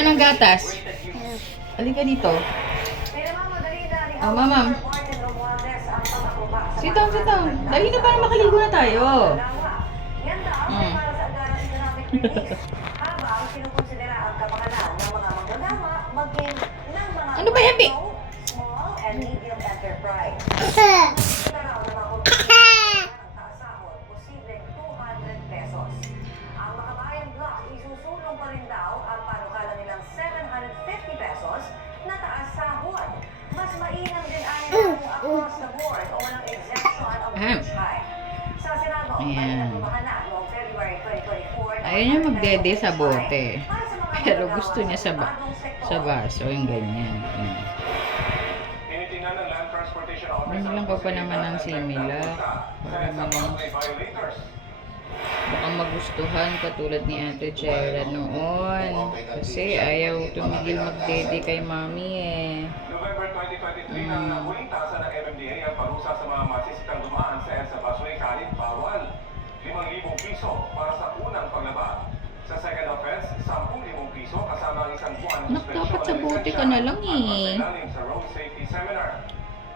Saan ang gatas? Halika dito. Oh, mama. Sit down, sit down. Dali na para makaligo na tayo. Mm. Ano ba yan, Bi? Ang makabayang block, isusulong pa rin daw ang panukala nilang 750 pesos na taas sahod. Mas mainam din ayon kung across the board o walang exemption ang wage hike. Sa Senado, Ayan. naglumahan na noong February 2024. Ayaw niya magdede sa bote. Pero gusto niya sa baso. Yung ganyan. Ano lang ko pa naman ang simila. Para naman baka magustuhan katulad ni Ate Chera noon. Kasi ayaw tumigil magdede kay mami eh. November 2023 nang huling tasa ng MMDA ang parusa sa mga masisitang dumaan sa EDSA busway kahit bawal. 5,000 piso para sa unang paglaba. Sa second offense, 10,000 piso kasama ang isang buwan Nak, dapat sa bote ka na lang eh. sa road safety seminar.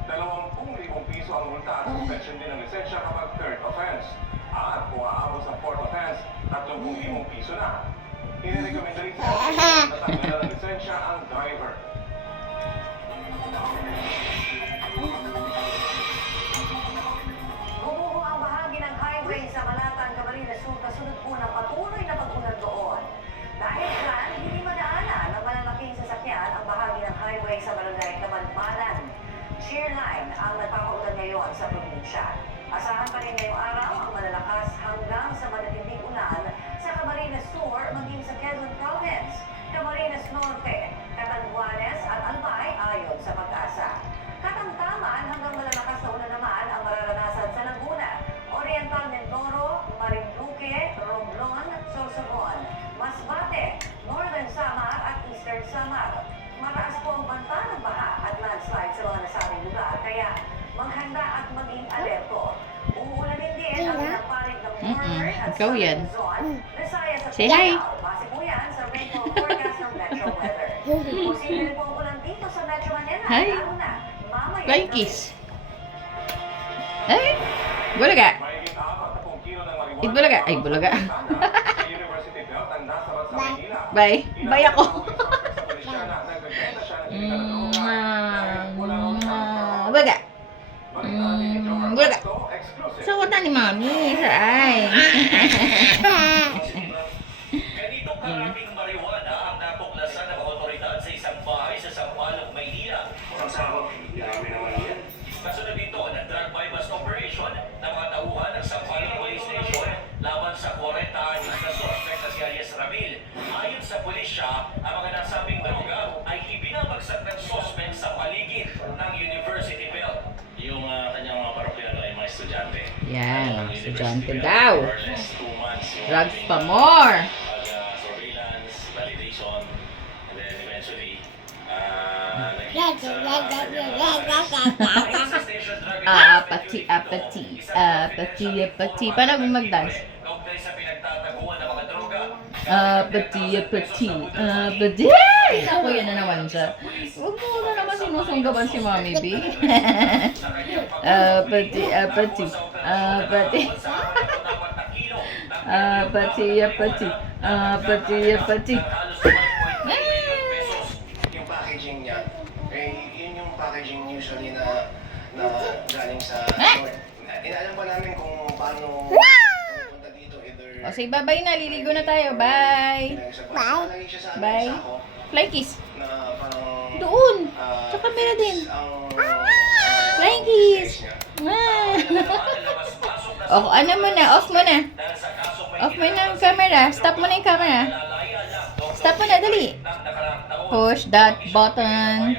20,000 piso ang multa at suspension din ng lisensya kapag third offense. At kung aabot sa fourth offense, 30,000 piso na. Inirekomenda rin sa natanggalan ng lisensya ang driver. Gumuho ang bahagi ng highway sa Malatan, Camarines Sur kasunod po ng patuloy na pag-ulan doon. Dahil dyan, hindi madaanan ng malalaking sasakyan ang bahagi ng highway sa Barangay Kamanmanan. Shear line ang nagpapaulan ngayon sa probinsya. Asahan pa rin ngayong araw ang malalakas hanggang sa matitinding ulan sa Camarines Sur maging sa Quezon Province, Camarines Norte, Catanduanes at Albay ayon sa Pag-asa. Katamtaman hanggang malalakas na ulan naman ang mararanasan sa Laguna, Oriental Mindoro, Marinduque, Romblon, Sorsogon, Masbate, Northern Samar at Eastern Samar. Mataas po ang banta ng baha at landslide sa mga nasabing lugar, kaya maghanda at maging alerto. Umuulanin din ang napanig ng Northern at Ikaw yan. Southern Luzon, Visayas at Say hi. Mindanao. Base po yan sa rainfall forecast ng Metro Weather. Posible po ang ulan dito sa Metro Manila. Hi. Lalo na mamaya Flying gabi. kiss. Ay! Bulaga! Mahigit 40 kilo ng marijuana. Bulaga! Ay, bulaga. Sa University Belt ang nasabat sa Maynila. Bye. Bye ako. Bulaga! Bulaga! Sawat na ni mami. Saay. Ganitong karaming marijuana ang natuklasan ng mga otoridad sa isang bahay sa Sampaloc, Maynila. Ang sahod, dami naman yan. Kasunod dito ng drug bypass operation ng mga tauhan ng Sampaloc Police Station laban sa 40 anyos na suspect na si Arias Ramil. Ayon sa pulisya, ang mga nasabing droga ay ibinabagsak ng suspect sa paligid ng University Belt. Yung kanyang mga parokyano ay mga estudyante. Yan. Estudyante daw. First 2 months yung Drugs pa more. surveillance, validation, and then eventually, Apati. Paano mag-dance? Kaugnay sa pinagtataguan ng mga droga. Apati. Ako, yan na naman siya. Huwag mo na naman sinusunggaban si Mami B. Apati. Yung packaging niya, yun yung packaging usually na galing sa store. Inalam pa namin kung paano punta dito, either O, say bye-bye na. Liligo na tayo. Bye. nalagay siya sa amin Bye. sa ako Fly kiss. na parang Doon. Sa camera din. Flying kiss. Oh, ano mo na? Off mo na. Off mo na ang camera. Stop mo na yung camera. Stop mo na. Dali. Push that button.